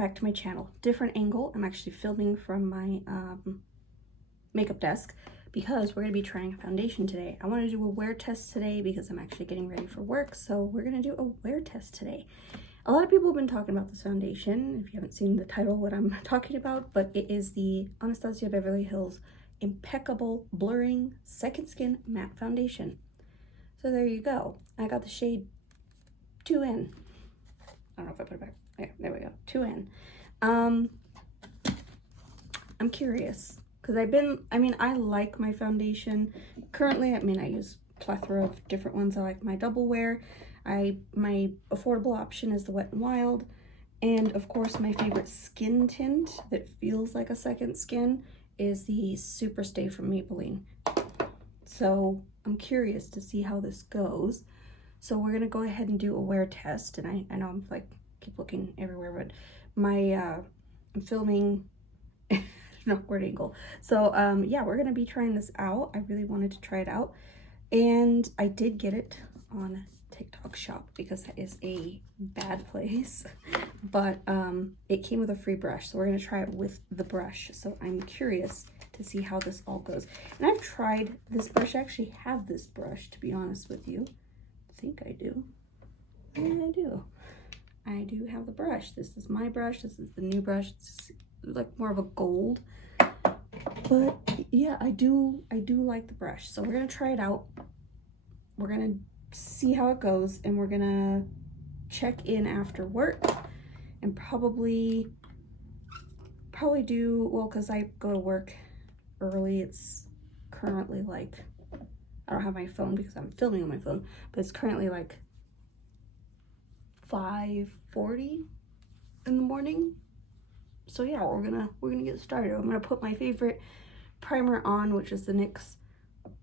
back to my channel. Different angle. I'm actually filming from my makeup desk because we're going to be trying a foundation today. I want to do a wear test today because I'm actually getting ready for work, so we're going to do a wear test today. A lot of people have been talking about this foundation, if you haven't seen the title, what I'm talking about, but it is the Anastasia Beverly Hills Impeccable Blurring Second Skin Matte Foundation. So there you go. I got the shade 2N. I don't know if I put it back. Yeah, there we go. 2N. I'm curious because I like my foundation. Currently, I use a plethora of different ones. I like my double wear. My affordable option is the Wet n Wild. And of course, my favorite skin tint that feels like a second skin is the Super Stay from Maybelline. So I'm curious to see how this goes. So we're gonna go ahead and do a wear test. And I know I'm like, keep looking everywhere, but I'm filming an awkward angle. So yeah, we're gonna be trying this out. I really wanted to try it out. And I did get it on TikTok shop because that is a bad place. But it came with a free brush. So we're gonna try it with the brush. So I'm curious to see how this all goes. And I've tried this brush. I actually have this brush, to be honest with you. I think I do. Yeah, I do. I do have the brush. This is my brush. This is the new brush. It's like more of a gold. But yeah, I do like the brush. So we're gonna try it out. We're gonna see how it goes, and we're gonna check in after work and probably do, well, because I go to work early. It's currently like, I don't have my phone because I'm filming on my phone, but it's currently like 5:40 in the morning. So yeah, we're gonna get started. I'm gonna put my favorite primer on, which is the NYX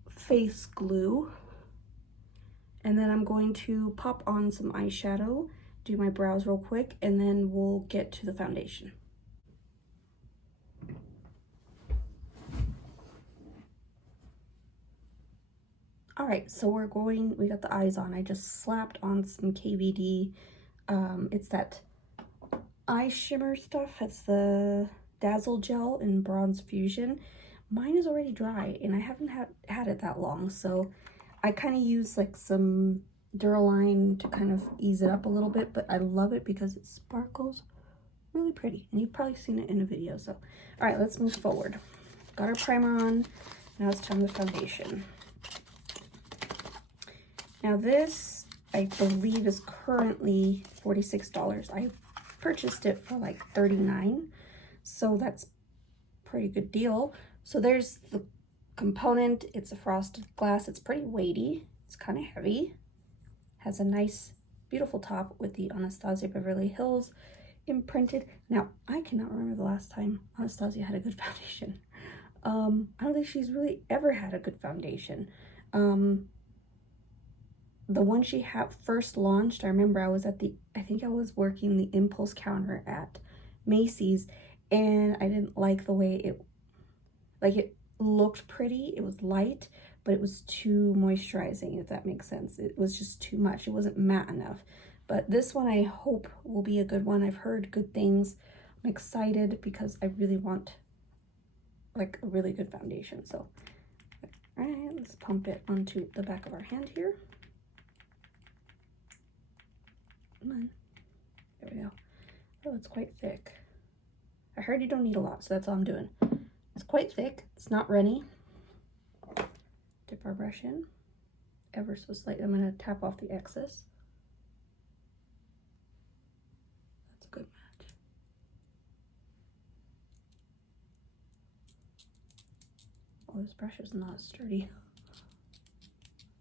face glue, and then I'm going to pop on some eyeshadow, do my brows real quick, and then we'll get to the foundation. All right, so we got the eyes on. I just slapped on some KVD. It's that eye shimmer stuff. It's the Dazzle Gel in Bronze Fusion. Mine is already dry, and I haven't had it that long, so I kind of use like some Duraline to kind of ease it up a little bit, but I love it because it sparkles really pretty, and you've probably seen it in a video. So, all right, let's move forward. Got our primer on. Now it's time for the foundation. Now this, I believe, is currently $46. I purchased it for like $39, so that's a pretty good deal. So there's the component. It's a frosted glass. It's pretty weighty. It's kind of heavy. Has a nice, beautiful top with the Anastasia Beverly Hills imprinted. Now, I cannot remember the last time Anastasia had a good foundation. I don't think she's really ever had a good foundation. The one she had first launched, I remember I think I was working the impulse counter at Macy's, and I didn't like the way it looked pretty. It was light, but it was too moisturizing, if that makes sense. It was just too much. It wasn't matte enough. But this one I hope will be a good one. I've heard good things. I'm excited because I really want like a really good foundation. So, all right, let's pump it onto the back of our hand here. Come on. There we go. Oh, it's quite thick. I heard you don't need a lot, so that's all I'm doing. It's quite thick. It's not runny. Dip our brush in ever so slightly. I'm going to tap off the excess. That's a good match. Oh, this brush is not sturdy.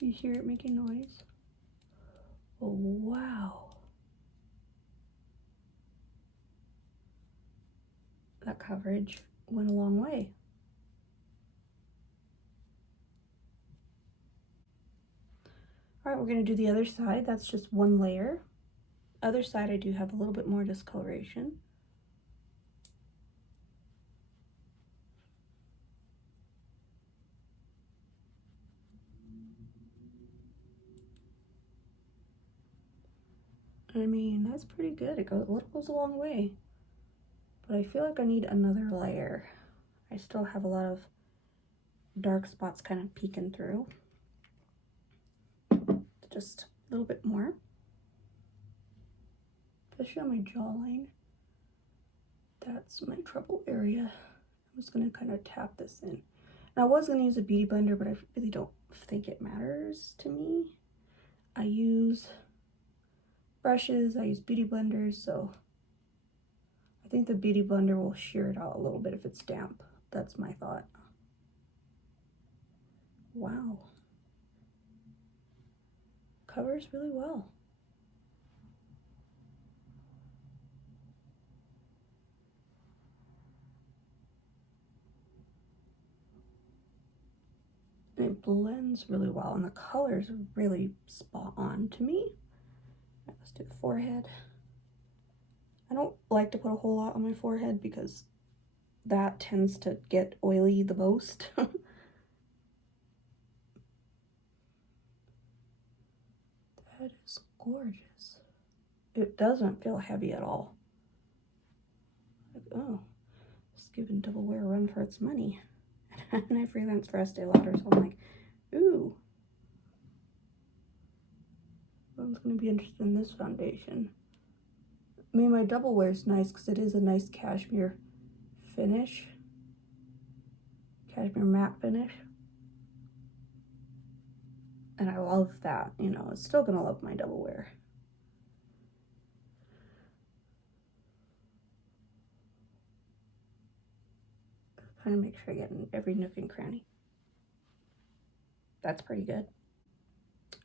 You hear it making noise? Oh, wow. That coverage went a long way. All right, we're going to do the other side. That's just one layer. Other side, I do have a little bit more discoloration. I mean, that's pretty good. It goes a long way. but I feel like I need another layer. I still have a lot of dark spots kind of peeking through. Just a little bit more. Especially on my jawline. That's my trouble area. I'm just gonna kind of tap this in. And I was gonna use a beauty blender, but I really don't think it matters to me. I use brushes, I use beauty blenders, so I think the beauty blender will shear it out a little bit if it's damp. That's my thought. Wow. Covers really well. And it blends really well, and the colors are really spot on to me. Right, let's do the forehead. I don't like to put a whole lot on my forehead because that tends to get oily the most. That is gorgeous. It doesn't feel heavy at all. Like, oh, it's giving Double Wear a run for its money. And I freelance for Estee Lauder, so I'm like, ooh. I'm gonna be interested in this foundation. I mean, my Double Wear is nice because it is a nice cashmere finish. Cashmere matte finish. And I love that, you know, it's still gonna love my Double Wear. Trying to make sure I get in every nook and cranny. That's pretty good.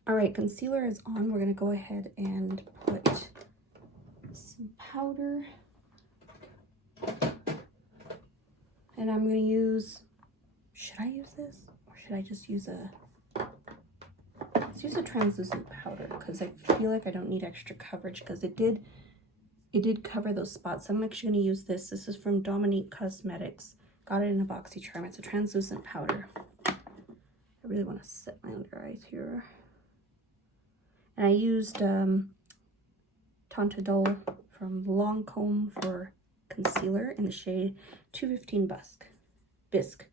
All right, concealer is on. We're gonna go ahead and put some powder. And I'm gonna use, should I use this? Or should I just use let's use a translucent powder because I feel like I don't need extra coverage because it did cover those spots. I'm actually gonna use this. This is from Dominique Cosmetics. Got it in a BoxyCharm. It's a translucent powder. I really want to set my under eyes here. And I used Tantadol from Lancome for concealer in the shade 215 Bisque.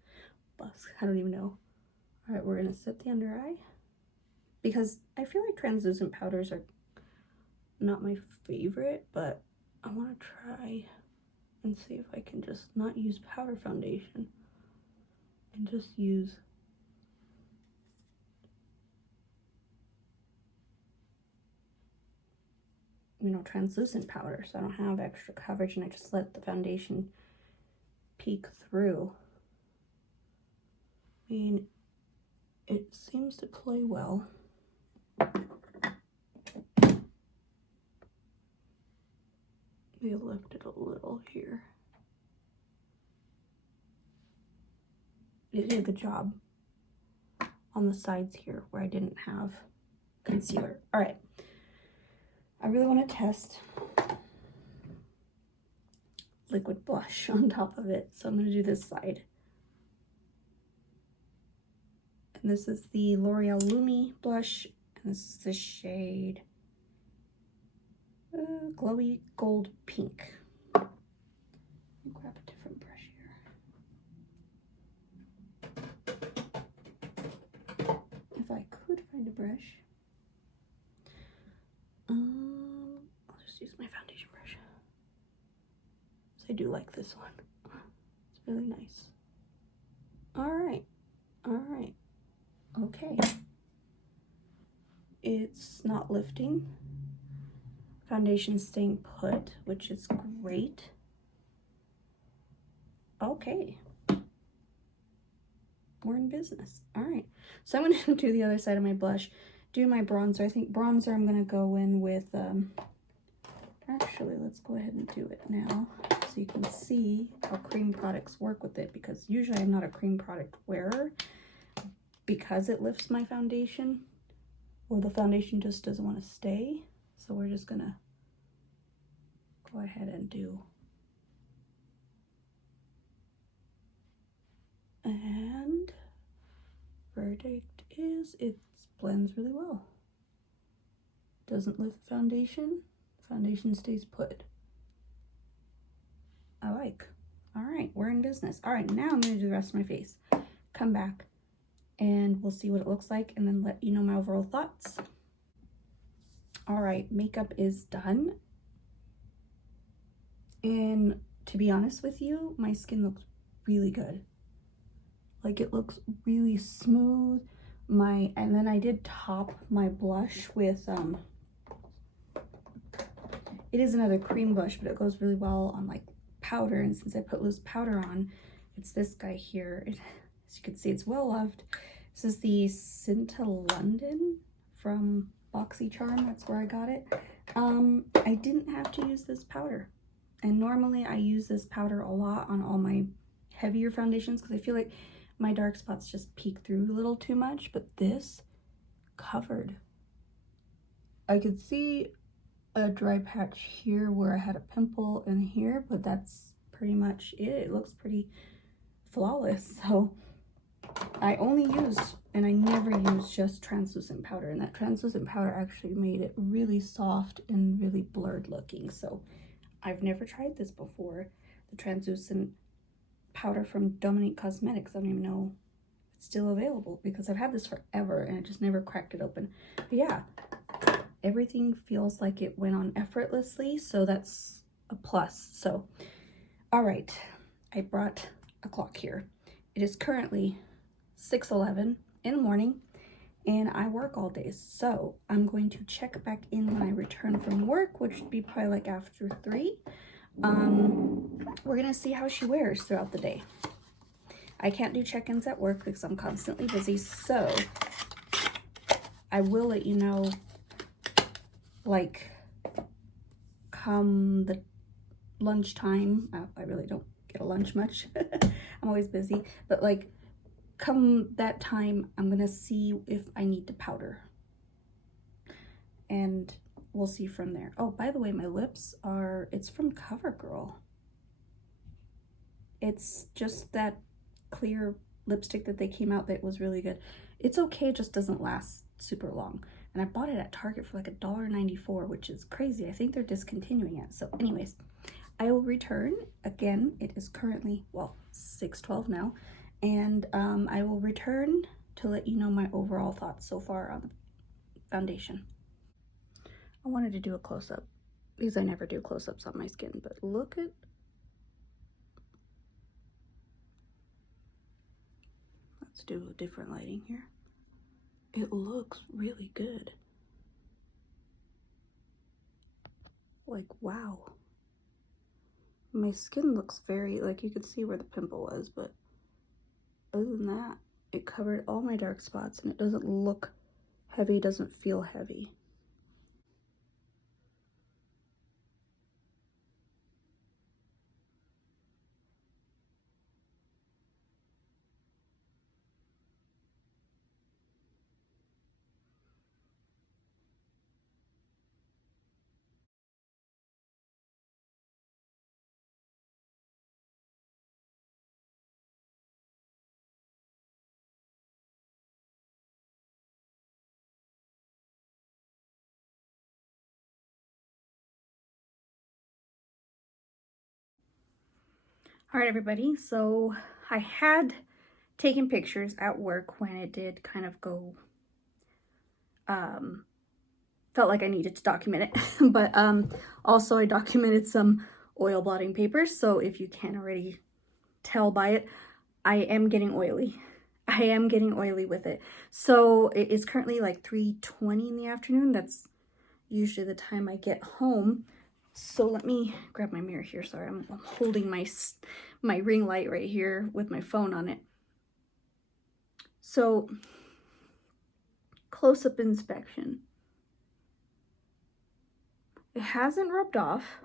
I don't even know. All right, we're gonna set the under eye because I feel like translucent powders are not my favorite, but I want to try and see if I can just not use powder foundation and just use translucent powder so I don't have extra coverage and I just let the foundation peek through. I mean, it seems to play well. Maybe lift it a little here. It did a good job on the sides here where I didn't have concealer. All right, I really want to test liquid blush on top of it, so I'm going to do this side. And this is the L'Oreal Lumi blush, and this is the shade Glowy Gold Pink. Let me grab a different brush here. If I could find a brush. I'll just use my foundation brush. So I do like this one. It's really nice. All right. Okay. It's not lifting. Foundation's staying put, which is great. Okay. We're in business. All right. So I'm going to do the other side of my blush. Do my bronzer. I think bronzer I'm going to go in with, actually, let's go ahead and do it now so you can see how cream products work with it, because usually I'm not a cream product wearer because it lifts my foundation, or the foundation just doesn't want to stay. So we're just going to go ahead and do. And verdict is it blends really well. Doesn't lift the foundation stays put. I like. All right, we're in business. All right, now I'm going to do the rest of my face. Come back and we'll see what it looks like and then let you know my overall thoughts. All right, makeup is done. And to be honest with you, my skin looks really good. Like, it looks really smooth. And then I did top my blush with, it is another cream blush, but it goes really well on like powder. And since I put loose powder on, it's this guy here. As you can see, it's well loved. This is the Cinta London from BoxyCharm. That's where I got it. I didn't have to use this powder. And normally I use this powder a lot on all my heavier foundations because I feel like my dark spots just peek through a little too much, but this covered. I could see a dry patch here where I had a pimple in here, but that's pretty much it. It looks pretty flawless. So I only use, and I never use just translucent powder, and that translucent powder actually made it really soft and really blurred looking. So I've never tried this before, the translucent powder from Dominique Cosmetics. I don't even know if it's still available because I've had this forever and I just never cracked it open. But yeah, everything feels like it went on effortlessly, so that's a plus. So, all right, I brought a clock here. It is currently 6:11 in the morning and I work all day, so I'm going to check back in when I return from work, which would be probably like after 3. We're gonna see how she wears throughout the day. I can't do check-ins at work because I'm constantly busy, so I will let you know, like, come the lunchtime. I really don't get a lunch much. I'm always busy, but like come that time, I'm gonna see if I need to powder, and we'll see from there. Oh, by the way, my lips are, it's from CoverGirl. It's just that clear lipstick that they came out that was really good. It's okay, it just doesn't last super long. And I bought it at Target for like $1.94, which is crazy. I think they're discontinuing it. So anyways, I will return. Again, it is currently, well, 6:12 now. And I will return to let you know my overall thoughts so far on the foundation. I wanted to do a close-up because I never do close-ups on my skin, but look at, let's do a different lighting here. It looks really good. Like, wow. My skin looks very, like, you could see where the pimple was, but other than that, it covered all my dark spots and it doesn't look heavy, it doesn't feel heavy. All right, everybody, so I had taken pictures at work when it did kind of go, felt like I needed to document it, but also I documented some oil blotting papers, so if you can't already tell by it, I am getting oily. I am getting oily with it. So it is currently like 3:20 in the afternoon. That's usually the time I get home. So let me grab my mirror here. Sorry, I'm holding my ring light right here with my phone on it. So close-up inspection. It hasn't rubbed off.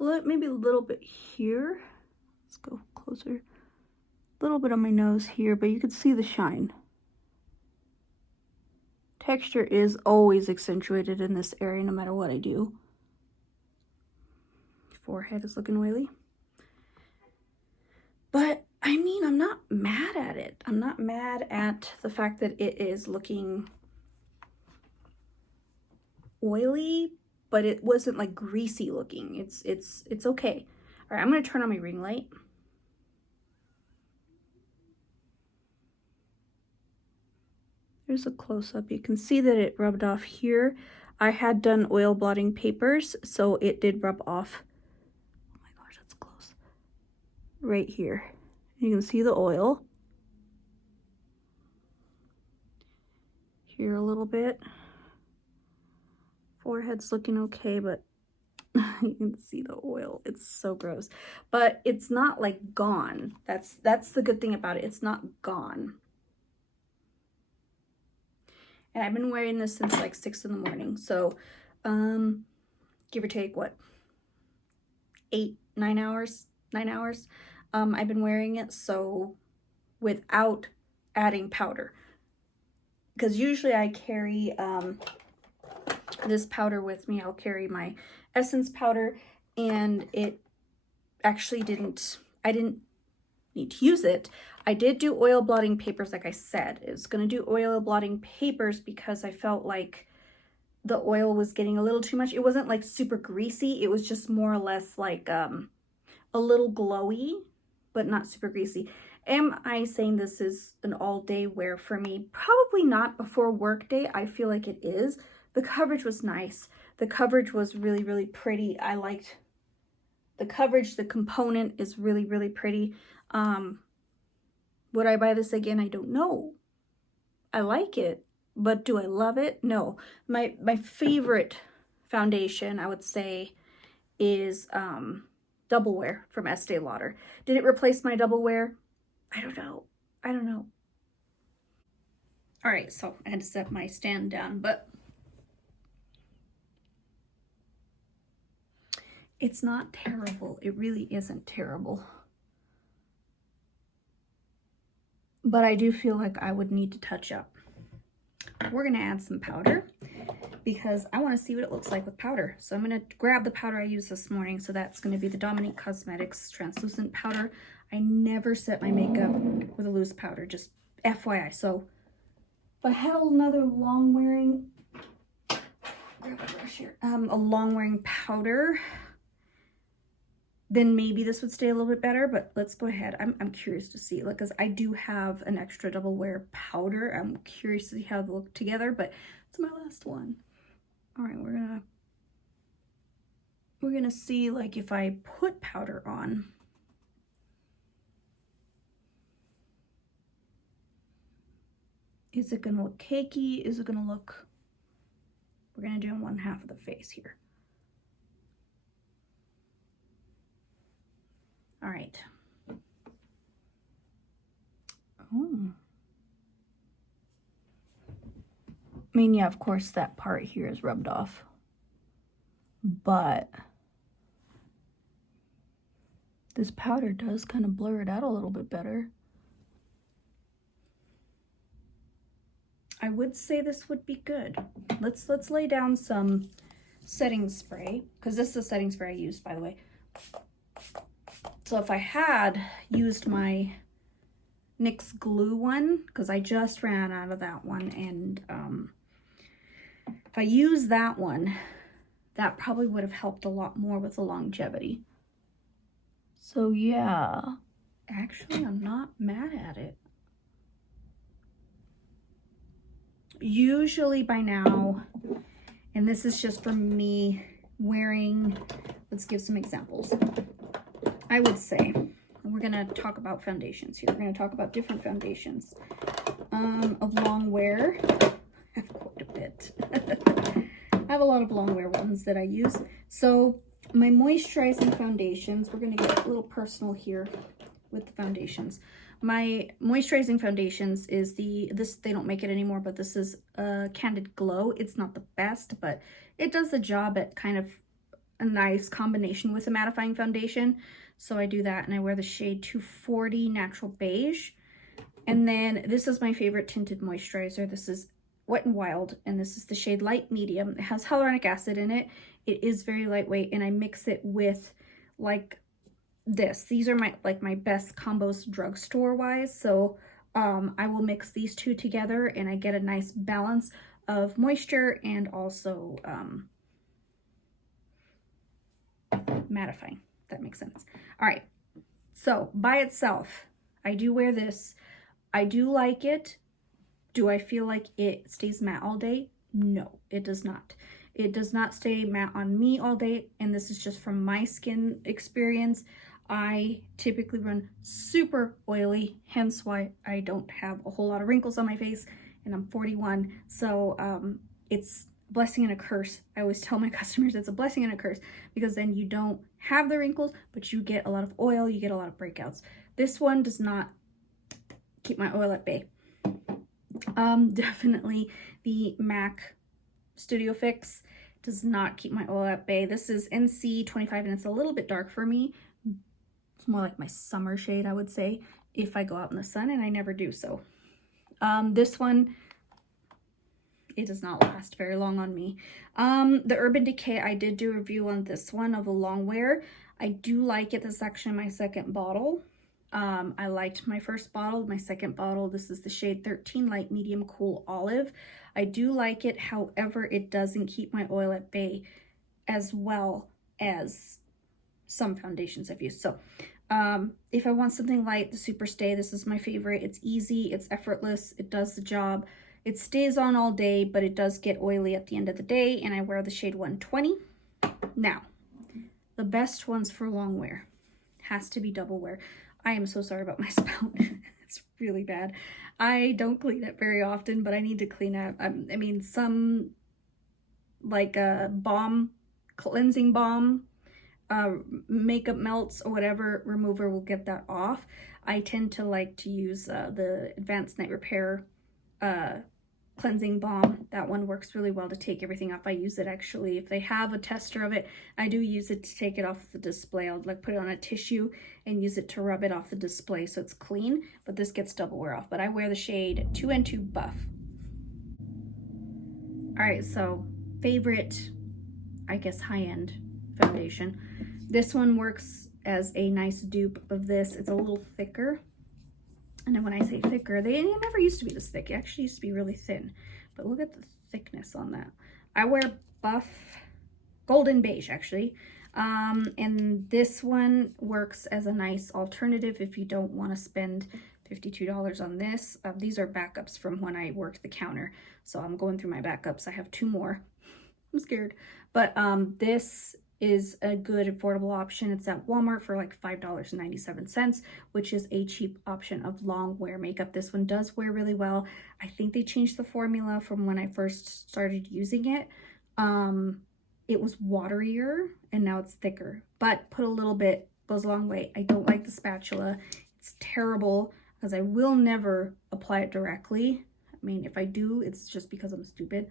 Maybe a little bit here. Let's go closer. A little bit on my nose here, but you can see the shine. Texture is always accentuated in this area no matter what I do. Forehead is looking oily. But I mean, I'm not mad at it. I'm not mad at the fact that it is looking oily, but it wasn't like greasy looking. It's okay. All right, I'm gonna turn on my ring light. There's a close-up. You can see that it rubbed off here. I had done oil blotting papers, so it did rub off. Oh my gosh, that's close. Right here. You can see the oil. Here a little bit. Forehead's looking okay, but you can see the oil. It's so gross. But it's not like gone. That's the good thing about it. It's not gone. And I've been wearing this since like 6 in the morning. So, give or take, what? 8, 9 hours? 9 hours. I've been wearing it, so without adding powder. Because usually I carry this powder with me. I'll carry my essence powder, and it actually I didn't need to use it. I did do oil blotting papers, like I said. I was going to do oil blotting papers because I felt like the oil was getting a little too much. It wasn't like super greasy. It was just more or less like a little glowy, but not super greasy. Am I saying this is an all-day wear for me? Probably not. Before work day, I feel like it is. The coverage was nice. The coverage was really, really pretty. I liked the coverage. The component is really, really pretty. Would I buy this again? I don't know. I like it, but do I love it? No. My favorite foundation, I would say, is Double Wear from Estee Lauder. Did it replace my Double Wear? I don't know. I don't know. All right, so I had to set my stand down, but it's not terrible. It really isn't terrible. But I do feel like I would need to touch up. We're going to add some powder because I want to see what it looks like with powder. So I'm going to grab the powder I used this morning. So that's going to be the Dominique Cosmetics translucent powder. I never set my makeup with a loose powder, just FYI. So if I had another long wearing, grab a brush here, a long wearing powder, then maybe this would stay a little bit better, but let's go ahead. I'm curious to see, like, because I do have an extra Double Wear powder. I'm curious to see how they look together, but it's my last one. All right, we're gonna see, like, if I put powder on, is it gonna look cakey? Is it gonna look, we're gonna do on one half of the face here. All right. Oh. I mean, yeah, of course that part here is rubbed off, but this powder does kind of blur it out a little bit better. I would say this would be good. Let's lay down some setting spray, because this is the setting spray I used, by the way. So if I had used my NYX glue one, because I just ran out of that one, and if I used that one, that probably would have helped a lot more with the longevity. So yeah, actually I'm not mad at it. Usually by now, and this is just for me wearing, let's give some examples. I would say, we're gonna talk about foundations here. We're gonna talk about different foundations of long wear. I have quite a bit. I have a lot of long wear ones that I use. So my moisturizing foundations, we're gonna get a little personal here with the foundations. My moisturizing foundations is this, they don't make it anymore, but this is Candid Glow. It's not the best, but it does the job at kind of a nice combination with a mattifying foundation. So I do that, and I wear the shade 240 Natural Beige. And then this is my favorite tinted moisturizer. This is Wet n Wild, and this is the shade Light Medium. It has hyaluronic acid in it. It is very lightweight, and I mix it with like this. These are my best combos drugstore wise. So I will mix these two together, and I get a nice balance of moisture and also mattifying, if that makes sense. All right, so by itself, I do wear this. I do like it. Do I feel like it stays matte all day? No, it does not. It does not stay matte on me all day, and this is just from my skin experience. I typically run super oily, hence why I don't have a whole lot of wrinkles on my face, and I'm 41, so it's a blessing and a curse. I always tell my customers it's a blessing and a curse, because then you don't have the wrinkles, but you get a lot of oil, you get a lot of breakouts. This one does not keep my oil at bay. Definitely the MAC Studio Fix does not keep my oil at bay. This is NC 25 and it's a little bit dark for me. It's more like my summer shade, I would say, if I go out in the sun, and I never do so. This one, it does not last very long on me. The Urban Decay, I did do a review on this one of a long wear. I do like it. This is actually my second bottle. I liked my first bottle. My second bottle, this is the shade 13 Light Medium Cool Olive. I do like it, however, it doesn't keep my oil at bay as well as some foundations I've used. So if I want something light, the Super Stay, this is my favorite. It's easy, it's effortless, it does the job. It stays on all day, but it does get oily at the end of the day, and I wear the shade 120. Now, the best ones for long wear has to be double wear. I am so sorry about my spout. It's really bad. I don't clean it very often, but I need to clean it. I mean, some like a balm, cleansing balm, makeup melts or whatever remover will get that off. I tend to like to use the Advanced Night Repair cleansing balm. That one works really well to take everything off. I use it actually, if they have a tester of it, I do use it to take it off the display. I'll like put it on a tissue and use it to rub it off the display so it's clean, but this gets double wear off. But I wear the shade 2N2 Buff. All right, so favorite, I guess, high-end foundation. This one works as a nice dupe of this. It's a little thicker. And then when I say thicker, they never used to be this thick. It actually used to be really thin. But look at the thickness on that. I wear Buff Golden Beige, actually. And this one works as a nice alternative if you don't want to spend $52 on this. These are backups from when I worked the counter. So I'm going through my backups. I have 2 more. I'm scared. But this is a good affordable option. It's at Walmart for like $5.97, which is a cheap option of long wear makeup. This one does wear really well. I think they changed the formula from when I first started using it. It was waterier and now it's thicker, but put a little bit goes a long way. I don't like the spatula. It's terrible because I will never apply it directly. I mean, if I do, it's just because I'm stupid.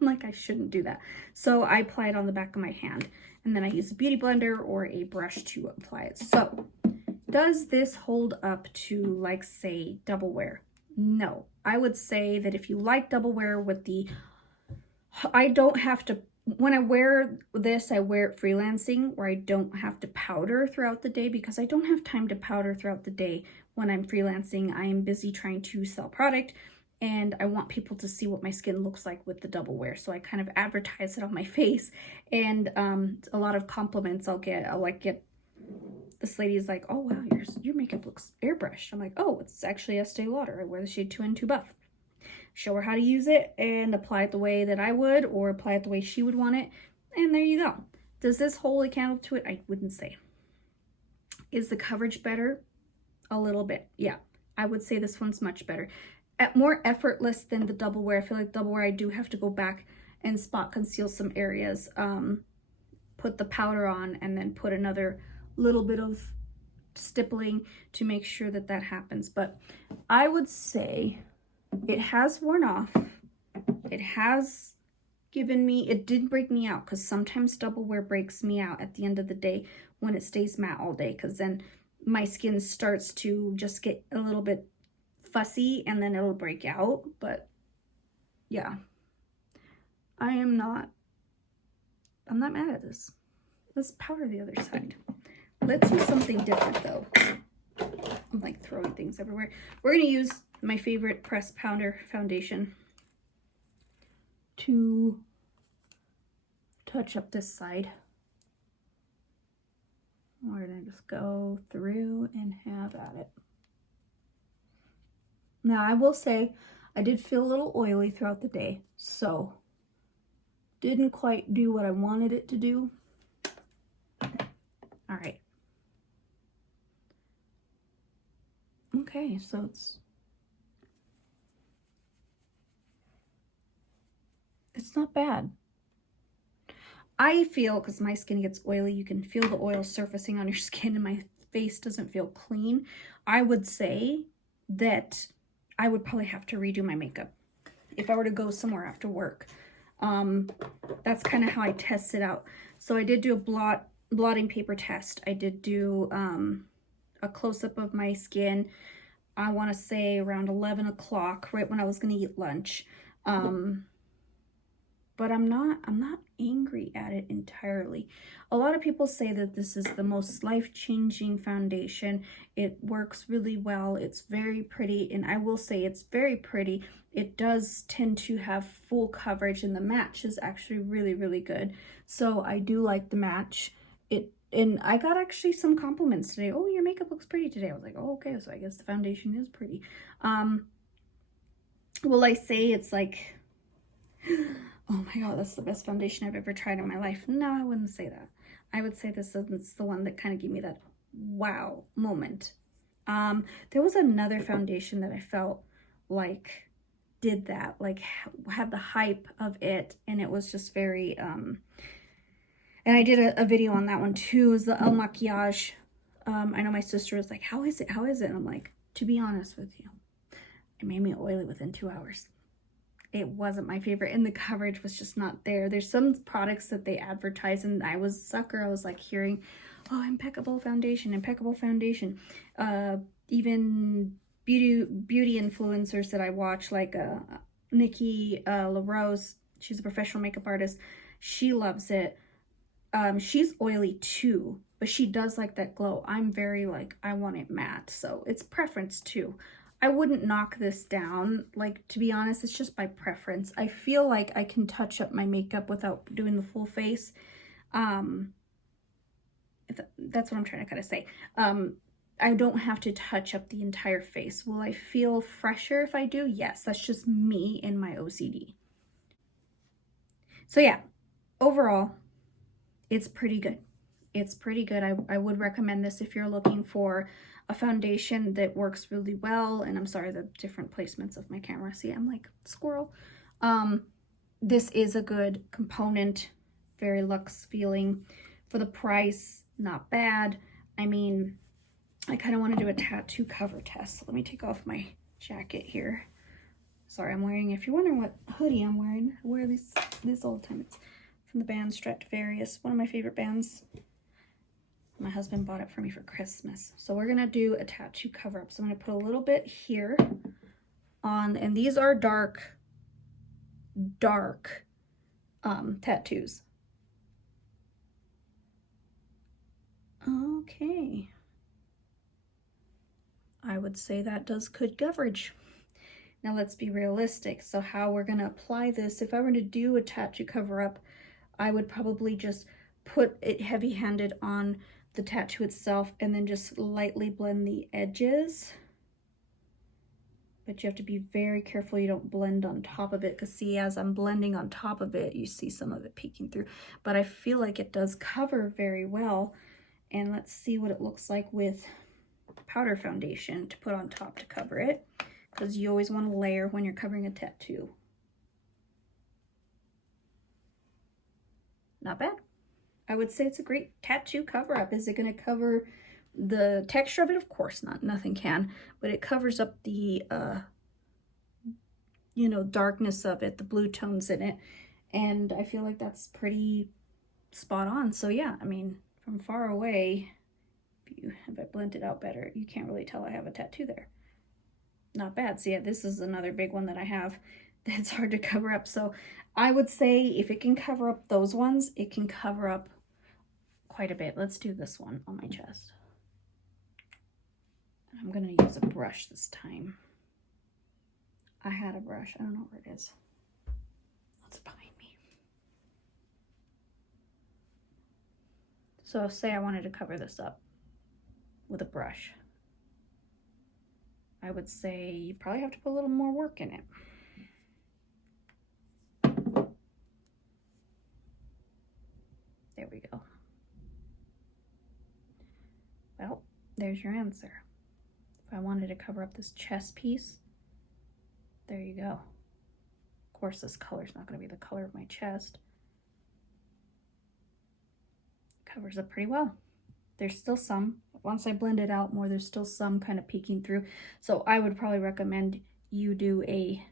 Like, I shouldn't do that. So I apply it on the back of my hand, and then I use a beauty blender or a brush to apply it. So does this hold up to, like, say, double wear? No. I would say that if you like double wear with the, I don't have to, when I wear this, I wear it freelancing where I don't have to powder throughout the day, because I don't have time to powder throughout the day when I'm freelancing. I am busy trying to sell product, and I want people to see what my skin looks like with the double wear. So I kind of advertise it on my face, and a lot of compliments I'll get. I'll like get, this lady is like, oh wow, your makeup looks airbrushed. I'm like, oh, it's actually Estee Lauder. I wear the shade 2N2 Buff. Show her how to use it and apply it the way that I would, or apply it the way she would want it. And there you go. Does this hold a candle to it? I wouldn't say. Is the coverage better? A little bit, yeah. I would say this one's much better. More effortless than the double wear. I feel like double wear, I do have to go back and spot conceal some areas, put the powder on, and then put another little bit of stippling to make sure that that happens. But I would say it has worn off. It has given me, it did break me out, because sometimes double wear breaks me out at the end of the day when it stays matte all day, because then my skin starts to just get a little bit fussy and then it'll break out. But yeah, I'm not mad at this. Let's powder the other side. Let's use something different though. I'm like throwing things everywhere. We're gonna use my favorite press powder foundation to touch up this side. We're gonna just go through and have at it. Now I will say I did feel a little oily throughout the day, so didn't quite do what I wanted it to do. All right. Okay, so it's not bad. I feel, because my skin gets oily, you can feel the oil surfacing on your skin and my face doesn't feel clean. I would say that I would probably have to redo my makeup if I were to go somewhere after work. That's kind of how I test it out. So I did do a blotting paper test. I did do a close-up of my skin, I want to say around 11 o'clock, right when I was going to eat lunch. But I'm not angry at it entirely. A lot of people say that this is the most life-changing foundation. It works really well. It's very pretty, and I will say it's very pretty. It does tend to have full coverage, and the match is actually really, really good. So I do like the match. And I got actually some compliments today. Oh, your makeup looks pretty today. I was like, oh, okay, so I guess the foundation is pretty. Will I say it's like, oh my god, that's the best foundation I've ever tried in my life? No, I wouldn't say that. I would say this is the one that kind of gave me that wow moment. There was another foundation that I felt like did that, like had the hype of it, and it was just very, and I did a video on that one too, is the El Maquillage. I know my sister was like, how is it? How is it? And I'm like, to be honest with you, it made me oily within 2 hours. It wasn't my favorite, and the coverage was just not there. There's some products that they advertise, and I was a sucker. I was like hearing, oh, Impeccable foundation, Impeccable foundation. Even beauty influencers that I watch, like Nikki LaRose, she's a professional makeup artist. She loves it. She's oily too, but she does like that glow. I'm very like, I want it matte, so it's preference too. I wouldn't knock this down. Like, to be honest, it's just by preference. I feel like I can touch up my makeup without doing the full face. That's what I'm trying to kind of say. I don't have to touch up the entire face. Will I feel fresher if I do? Yes, that's just me and my OCD. So yeah, overall, it's pretty good. It's pretty good. I would recommend this if you're looking for a foundation that works really well. And I'm sorry, the different placements of my camera. See, I'm like squirrel. This is a good component, very luxe feeling. For the price, not bad. I mean, I kind of want to do a tattoo cover test. So let me take off my jacket here. Sorry, I'm wearing, if you're wondering what hoodie I'm wearing, I wear this all the time. It's from the band Stradivarius, one of my favorite bands. My husband bought it for me for Christmas. So we're gonna do a tattoo cover up. So I'm gonna put a little bit here on, and these are dark tattoos. Okay. I would say that does good coverage. Now let's be realistic. So how we're gonna apply this, if I were to do a tattoo cover up, I would probably just put it heavy-handed on the tattoo itself and then just lightly blend the edges. But you have to be very careful you don't blend on top of it, because see, as I'm blending on top of it, you see some of it peeking through. But I feel like it does cover very well. And let's see what it looks like with powder foundation to put on top to cover it, because you always want to layer when you're covering a tattoo. Not bad. I would say it's a great tattoo cover up. Is it going to cover the texture of it? Of course not. Nothing can. But it covers up the, you know, darkness of it, the blue tones in it. And I feel like that's pretty spot on. So yeah, I mean, from far away, if I blend it out better, you can't really tell I have a tattoo there. Not bad. So yeah, this is another big one that I have that's hard to cover up. So I would say if it can cover up those ones, it can cover up quite a bit. Let's do this one on my chest. I'm going to use a brush this time. I had a brush. I don't know where it is. It's behind me. So say I wanted to cover this up with a brush. I would say you probably have to put a little more work in it. There we go. Well, there's your answer. If I wanted to cover up this chest piece, there you go. Of course, this color is not going to be the color of my chest. Covers up pretty well. There's still some, once I blend it out more, there's still some kind of peeking through. So I would probably recommend you do a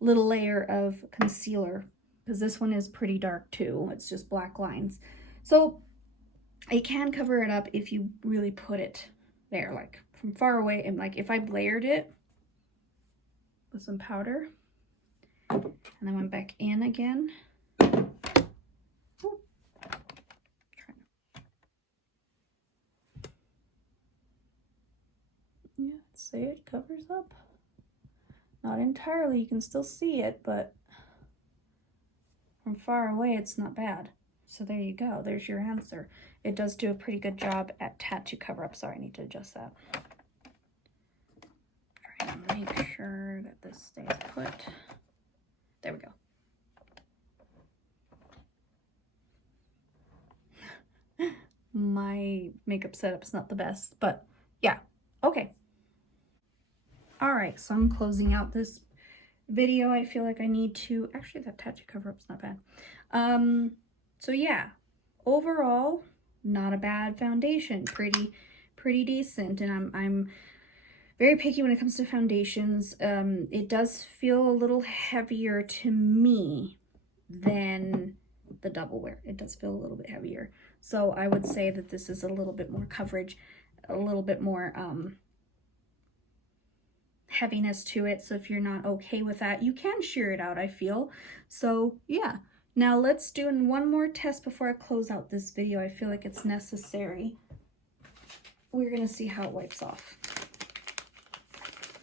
little layer of concealer, because this one is pretty dark too. It's just black lines. So it can cover it up if you really put it there, like from far away. And like if I layered it with some powder and then went back in again. Yeah, say it covers up. Not entirely, you can still see it, but from far away it's not bad. So there you go, there's your answer. It does do a pretty good job at tattoo cover up. Sorry, I need to adjust that. Trying to make sure that this stays put. There we go. My makeup setup's not the best, but yeah, okay. All right, so I'm closing out this video. I feel like I need to, actually that tattoo cover up's not bad. So yeah, overall, not a bad foundation, pretty decent. And I'm very picky when it comes to foundations. It does feel a little heavier to me than the double wear. It does feel a little bit heavier. So I would say that this is a little bit more coverage, a little bit more heaviness to it. So if you're not okay with that, you can shear it out, I feel. So yeah, now let's do one more test before I close out this video. I feel like it's necessary. We're gonna see how it wipes off,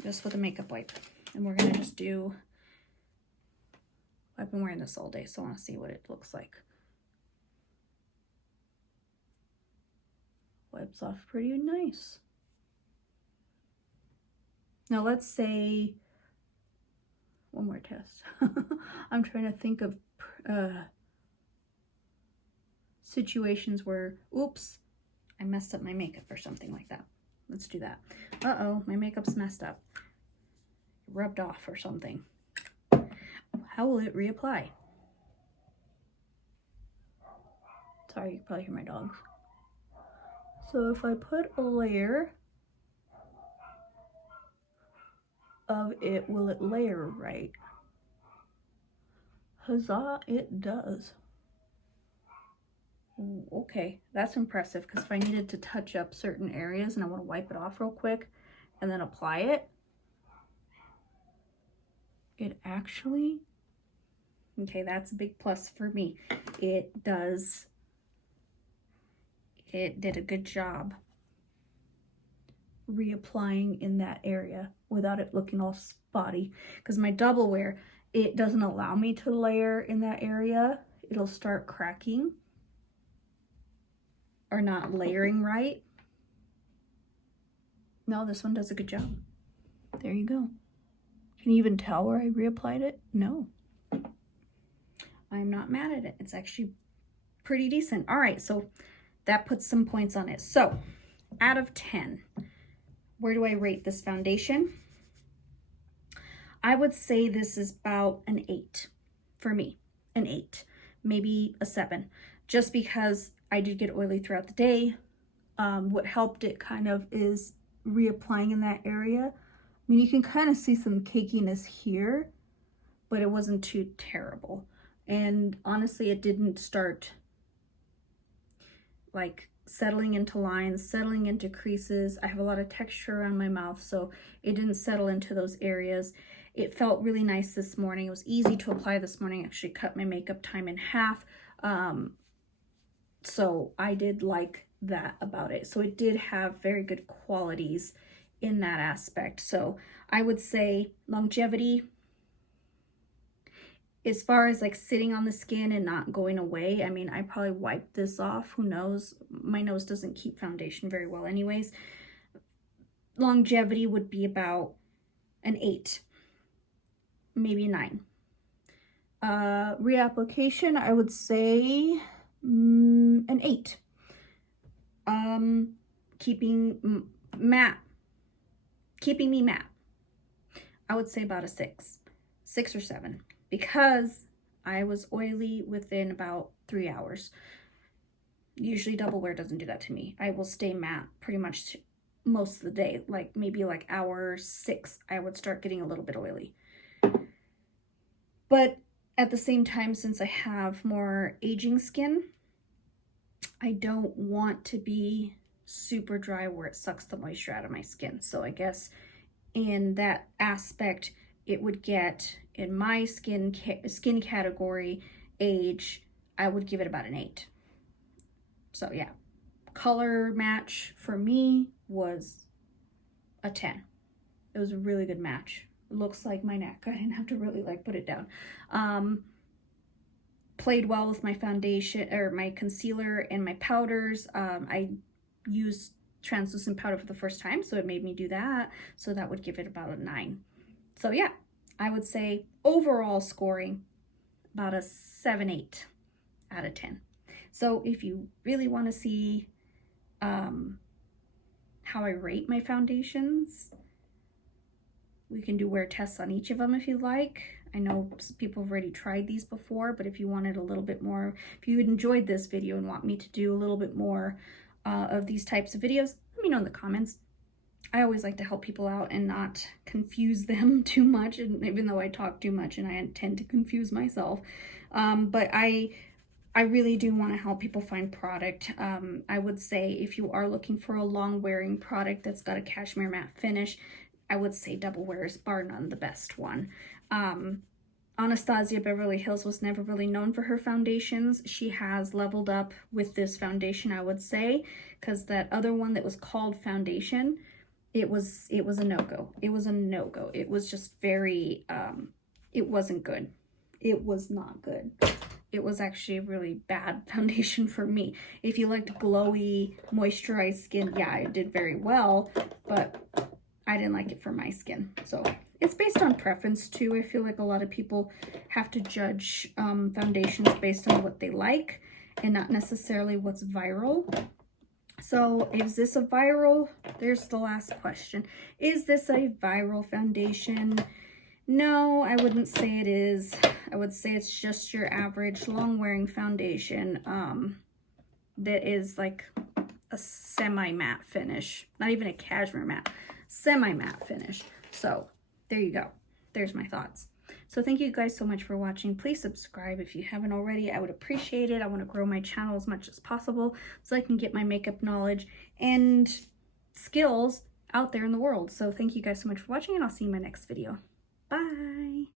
just with a makeup wipe. And we're gonna just do, I've been wearing this all day, so I want to see what it looks like. Wipes off pretty nice. Now let's say, one more test. I'm trying to think of situations where, oops, I messed up my makeup or something like that. Let's do that. Uh-oh, my makeup's messed up. Rubbed off or something. How will it reapply? Sorry, you can probably hear my dogs. So if I put a layer of it, will it layer right? Huzzah, it does. Ooh, okay, that's impressive, because if I needed to touch up certain areas and I want to wipe it off real quick and then apply it, it actually, okay, that's a big plus for me. It did a good job reapplying in that area without it looking all spotty, because my double wear, it doesn't allow me to layer in that area. It'll start cracking or not layering right. No, this one does a good job. There you go. Can you even tell where I reapplied it? No. I'm not mad at it. It's actually pretty decent. All right, so that puts some points on it. So out of 10, where do I rate this foundation? I would say this is about an 8 for me, an 8, maybe a 7, just because I did get oily throughout the day. What helped it kind of is reapplying in that area. I mean, you can kind of see some cakiness here, but it wasn't too terrible. And honestly, it didn't start like settling into lines, settling into creases. I have a lot of texture around my mouth, so it didn't settle into those areas. It felt really nice this morning. It was easy to apply this morning. I actually cut my makeup time in half. So I did like that about it. So it did have very good qualities in that aspect. So I would say longevity, as far as like sitting on the skin and not going away, I mean, I probably wiped this off. Who knows? My nose doesn't keep foundation very well anyways. Longevity would be about an 8, maybe 9. Reapplication, I would say an 8. Keeping me matte, I would say about a 6 or 7, because I was oily within about 3 hours. Usually double wear doesn't do that to me. I will stay matte pretty much most of the day. Like maybe like hour 6, I would start getting a little bit oily. But at the same time, since I have more aging skin, I don't want to be super dry where it sucks the moisture out of my skin. So I guess in that aspect, it would get, in my skin category, age, I would give it about an 8. So yeah, color match for me was a 10. It was a really good match. It looks like my neck. I didn't have to really like put it down. Played well with my foundation, or my concealer and my powders. I used translucent powder for the first time, so it made me do that. So that would give it about a 9. So yeah, I would say overall scoring about a 7-8 out of 10. So if you really want to see how I rate my foundations, we can do wear tests on each of them if you'd like. I know people have already tried these before, but if you wanted a little bit more, if you enjoyed this video and want me to do a little bit more of these types of videos, let me know in the comments. I always like to help people out and not confuse them too much, and even though I talk too much and I tend to confuse myself, but I really do want to help people find product. I would say if you are looking for a long wearing product that's got a cashmere matte finish, I would say Double Wear is bar none the best one. Anastasia Beverly Hills was never really known for her foundations. She has leveled up with this foundation, I would say, because that other one that was called foundation, it was a no-go. It was a no-go. It was just very, it wasn't good. It was not good. It was actually a really bad foundation for me. If you liked glowy, moisturized skin, yeah, it did very well, but I didn't like it for my skin. So it's based on preference too. I feel like a lot of people have to judge foundations based on what they like and not necessarily what's viral. So is this a viral? There's the last question. Is this a viral foundation? No, I wouldn't say it is. I would say it's just your average long wearing foundation that is like a semi-matte finish. Not even a cashmere matte. Semi-matte finish. So there you go. There's my thoughts. So thank you guys so much for watching. Please subscribe if you haven't already. I would appreciate it. I want to grow my channel as much as possible so I can get my makeup knowledge and skills out there in the world. So thank you guys so much for watching, and I'll see you in my next video. Bye.